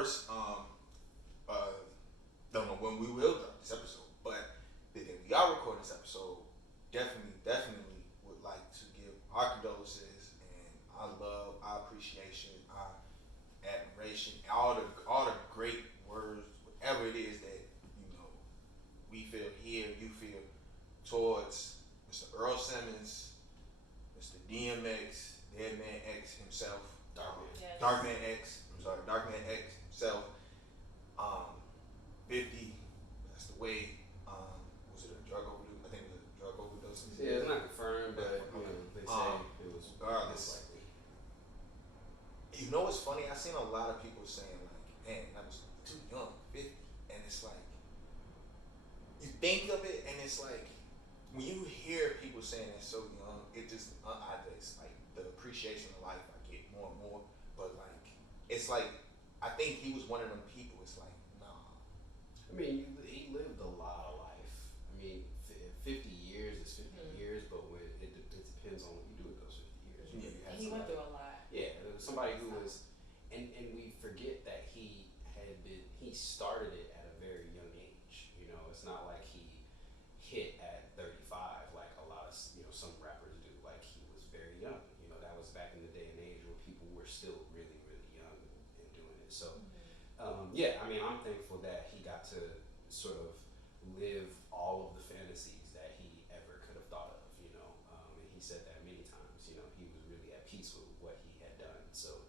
first, don't know when we will drop this episode, but the day we are recording this episode, definitely would like to give our condolences and our love, our appreciation, our admiration, all the great words, whatever it is that you know we feel here, you feel towards Mr. Earl Simmons, Mr. DMX, Deadman X himself, Yes. Darkman X. I'm sorry, Darkman X himself. Um, 50. That's the way. Was it a drug overdose? I think it was a drug overdose. Yeah, it's not confirmed, but you know, they say it was regardless. likely. You know what's funny? I seen a lot of people saying like, "Man, that was too young, 50," and it's like you think of it, and it's like when you hear people saying they're so young, it just it's like the appreciation of life I get more and more. But like, it's like I think he was one of them people. It's like, nah. I mean, he lived a lot of life. I mean, 50 years is 50 years, but when it depends on what you do with those 50 years. You know, you had He went somebody- through a lot. Yeah, there was somebody who was, and we forget that he started it at a very young age. You know, it's not like he hit at 35 like a lot of some rappers do. Like he was very young. You know, that was back in the day and age where people were still really young and doing it. So yeah, I mean, I'm thankful that he got to sort of live all of the fantasies that he ever could have thought of. You know, and he said that many times. You know, he was really at peace with what he had done. So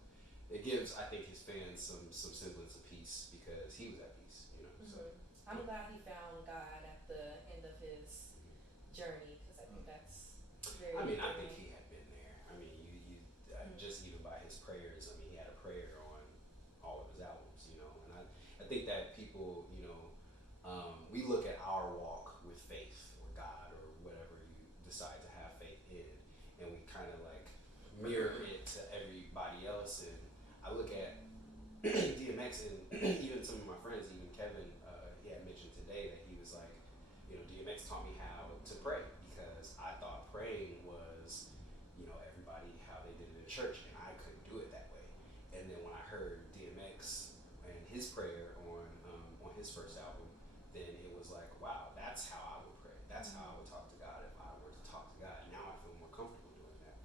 it gives, I think, his fans some semblance of peace because he was at peace. You know, so. I'm glad he found God at the end of his journey because I think that's very. I mean, I think he had been there. I mean, you just even by his prayers. I mean, he had a prayer on all of his albums. You know, and I think that people, we look at our walk with faith or God or whatever you decide to have faith in, and we kind of like mirror it to everybody else. And I look at DMX and even some of my friends, even Kevin, he had mentioned today that he was like, DMX taught me how to pray because I thought praying was, everybody how they did it in church, and I couldn't do it that way. And then when I heard DMX and his prayer on his first album, then it was like, wow, that's how I would pray. That's how I would talk to God if I were to talk to God. Now I feel more comfortable doing that.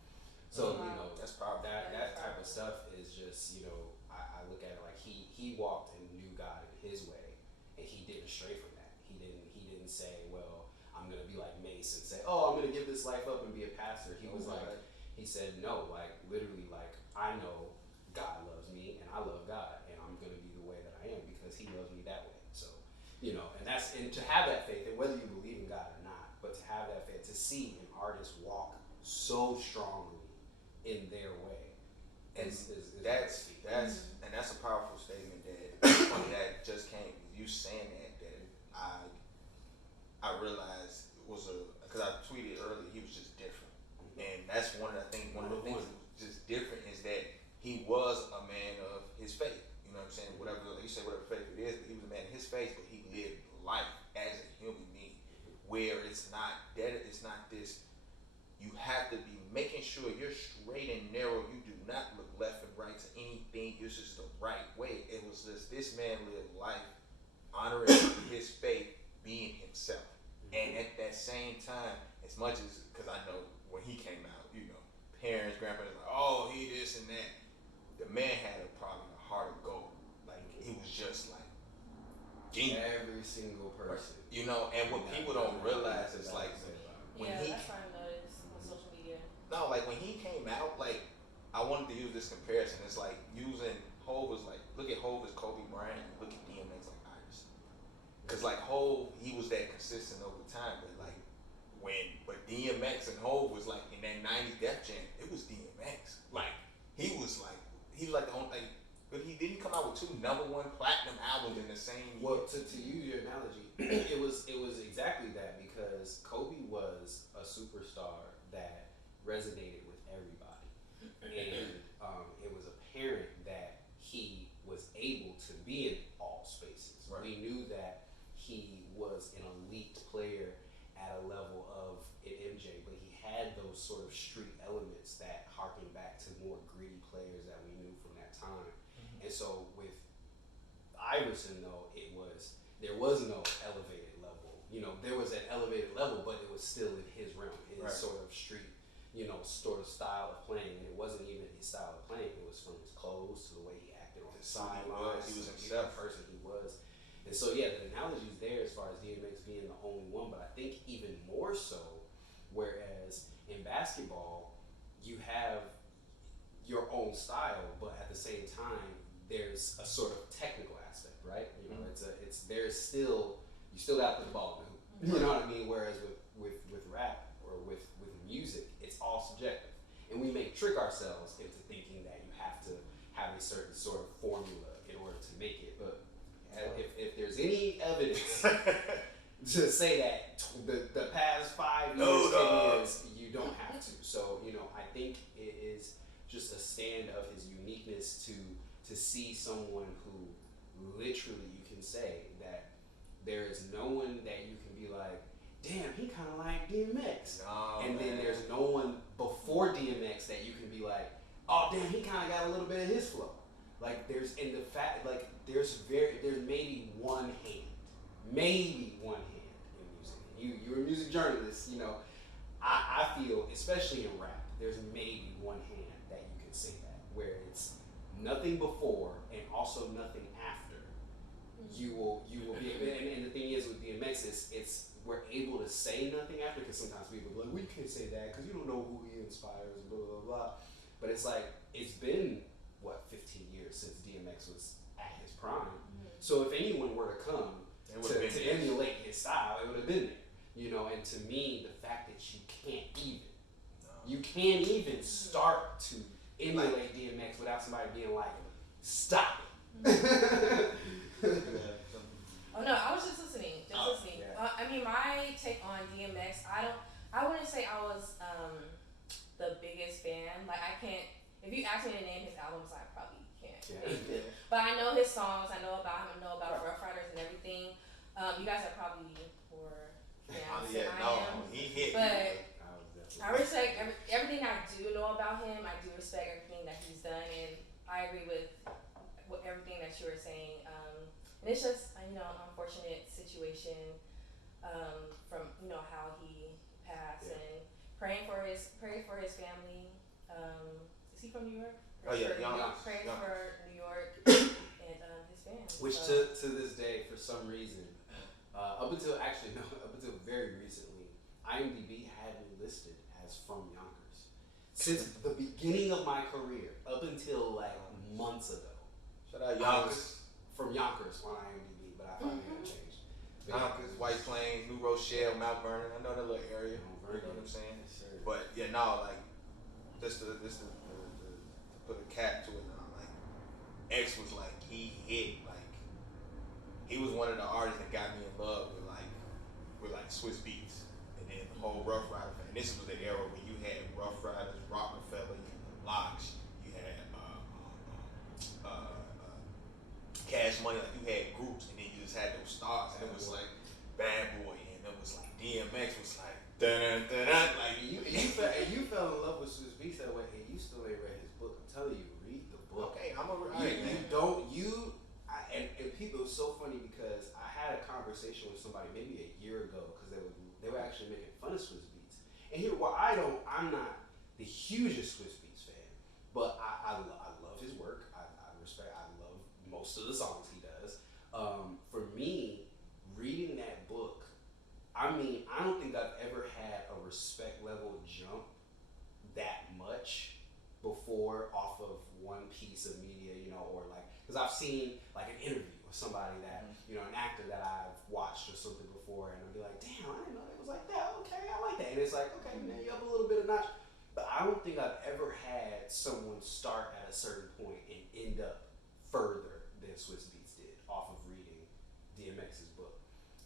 So that's powerful. That type of stuff is just I look at it like he walked and knew God in his way, and he didn't stray from that. He didn't say, well, I'm gonna be like Mace and say, oh, I'm gonna give this life up and be a pastor. He was like, he said no, like literally, like I know God loves me and I love God, and I'm gonna be the way that I am because He loves me that way. So and to have that faith, and whether you believe in God or not, but to have that faith, to see an artist walk so strongly in their way. And that's a powerful statement that funny that just came you saying that I realized it was because I tweeted earlier he was just different, and that's one of the things that was just different is that he was a man of his faith. You know what I'm saying? Whatever, like you say, whatever faith it is, but he was a man of his faith, but he lived life as a human being, where it's not this. You have to be making sure you're straight and narrow. You do not look left and right to anything. This is the right way. It was just this man lived life honoring his faith, being himself. And at that same time, as much as, because I know when he came out, parents, grandparents, like, oh, he this and that. The man had probably a heart of gold. Like, he was just like, every single person. And what people don't realize is like, that's what I noticed on social media. No, like when he came out, like I wanted to use this comparison. It's like using Hov as like, look at Hov as Kobe Bryant, look at DMX like Iverson. Cause like Hov, he was that consistent over time, but like but DMX and Hov was like in that '90s Def Jam, it was DMX. Like he was like the only but he didn't come out with 2 #1 platinum albums in the same year. Well, to use your analogy, it was exactly that because Kobe was a superstar that resonated with everybody, and it was apparent that he was able to be in all spaces. Right. We knew that he was an elite player at a level of an MJ, but he had those sort of street elements that harken back to more gritty players that we knew from that time. And so with Iverson though, there was no elevated level. You know, there was an elevated level, but it was still in his realm, his Right. sort of street, sort of style of playing. And it wasn't even his style of playing; it was from his clothes to the way he acted on the sidelines. He was the himself. person he was. And so, yeah, the analogy is there as far as DMX being the only one, but I think even more so, whereas in basketball, you have your own style, but at the same time, there's a sort of technical aspect, right? You know, there's still, you still got to put the ball in the hoop. You know what I mean? Whereas with rap or with music, it's all subjective. And we may trick ourselves into thinking that you have to have a certain sort of formula in order to make it, but if there's any evidence to say that the past 5 years, 10 years, you don't have to. So, I think it is just a stand of his uniqueness to see someone who literally you can say that there is no one that you can be like, damn, he kind of like DMX. And then there's no one before DMX that you can be like, oh, damn, he kind of got a little bit of his flow. Like there's there's maybe one hand in music. You're a music journalist, I feel, especially in rap, there's maybe one hand that you can say that, where it's nothing before and also nothing after. You will be, and the thing is with DMX it's we're able to say nothing after, because sometimes people are like, we can't say that because you don't know who he inspires and blah blah blah. But it's like, it's been 15 years since DMX was at his prime. So if anyone were to come to emulate his style, it would have been there. And to me, the fact that you can't even start to emulate DMX without somebody being like, stop it. Oh no, I was just listening. Yeah. I mean, my take on DMX, I wouldn't say I was the biggest fan. Like, I can't. If you ask me to name his albums, I probably can't. Yeah. But I know his songs. I know about him. I know about Rough Riders and everything. You guys are probably more fans than I am. He hit. But I respect everything I do know about him. I do respect everything that he's done, and I agree with everything that you were saying. And it's just an unfortunate situation from how he passed, and praying for his family. Is he from New York? Oh yeah, Praying for New York and his family. Which to this day, for some reason, up until very recently, IMDb had me listed as from Yonkers. Since the beginning of my career, up until like months ago. Shout out Yonkers. From Yonkers on IMDb, but I finally got changed. Yonkers, White Plains, New Rochelle, Mount Vernon. I know that little area. You know what I'm saying? Yes, sir. But yeah, just to put a cap to it now. Like, X was like, he was one of the artists that got me in love with Swiss beats, and then the whole Rough Rider thing. This was the era when you had Rough Riders, Rockefeller, you had the Locks, you had Cash Money. Like, you had groups, and then you just had those stars. And it was like Bad Boy, and it was like DMX was like dun dun dun. Like you fell in love with Swiss Beats that way, and you still ain't read his book. I'm telling you, read the book. Okay, I'm a and people, it was so funny because I had a conversation with somebody maybe a year ago, because they were actually making fun of Swiss Beats. And here, I'm not the hugest Swiss Beats fan, but I love his work. I love most of the songs he does. For me, reading that book, I don't think I've ever had a respect level jump that much before off of one piece of media, or like, because I've seen like an interview with somebody that, an actor that I've watched or something before, and I'll be like, damn, I didn't know it was like that. Okay, I like that. And it's like, okay, man, you up a little bit of notch. But I don't think I've ever had someone start at a certain point and end up further than Swiss Beats did off of reading DMX's book.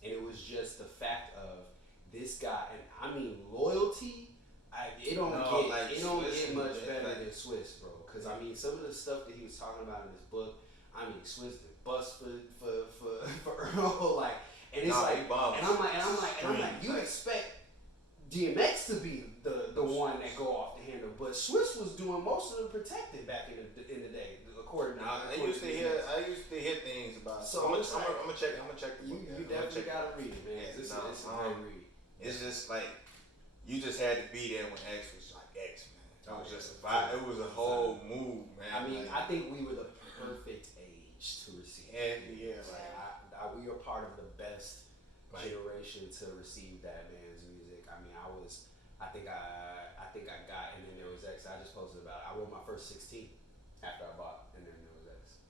And it was just the fact of this guy, and loyalty. It don't get much better than Swiss, bro. Because some of the stuff that he was talking about in his book, Swiss the bust for Earl, like, and it's and I'm like, you expect DMX to be the one that go off the handle. But Swiss was doing most of the protecting back in the day, according to. I used to hear things about. So I'm gonna check the book. You definitely gotta read it, man. Yeah, It's a great read. It's just like you just had to be there when X was like X, man. It was just a vibe. It was a whole move, man. I mean, I think we were the perfect age to receive. And yeah, we are part of the best generation to receive that man's music. I mean, I think I got, and then there was X. I just posted about it. I wrote my first 16 after I bought, and then there was X.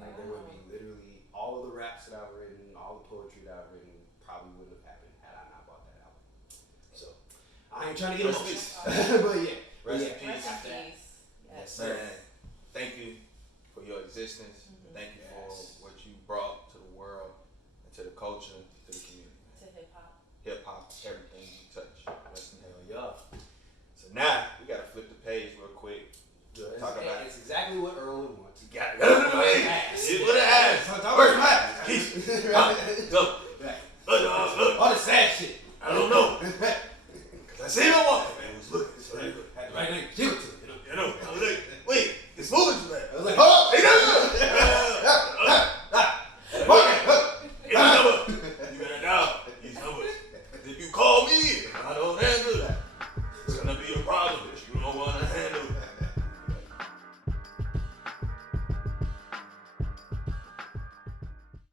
Like there would be literally all of the raps that I've written, all the poetry that I've written probably wouldn't have happened had I not bought that album. So I ain't trying to get emotional, but yeah. Rest in peace. Rest in peace. Yes, Man, sir. thank you for your existence. Thank you for what you brought to the world and to the culture, to the community. To hip hop. Hip hop, everything you touch. Rest in Hell hell. yeah. So now we gotta flip the page real quick. Good. Talk about It's exactly what Earl would want. You gotta go to the page. Put an ass. Where's my ass? Go. Look. All the sad shit. I don't know. Cause I seen him walking, man. Was looking. Right now, give it to me. You know. I was like, wait, it's moving too fast. I was like, hold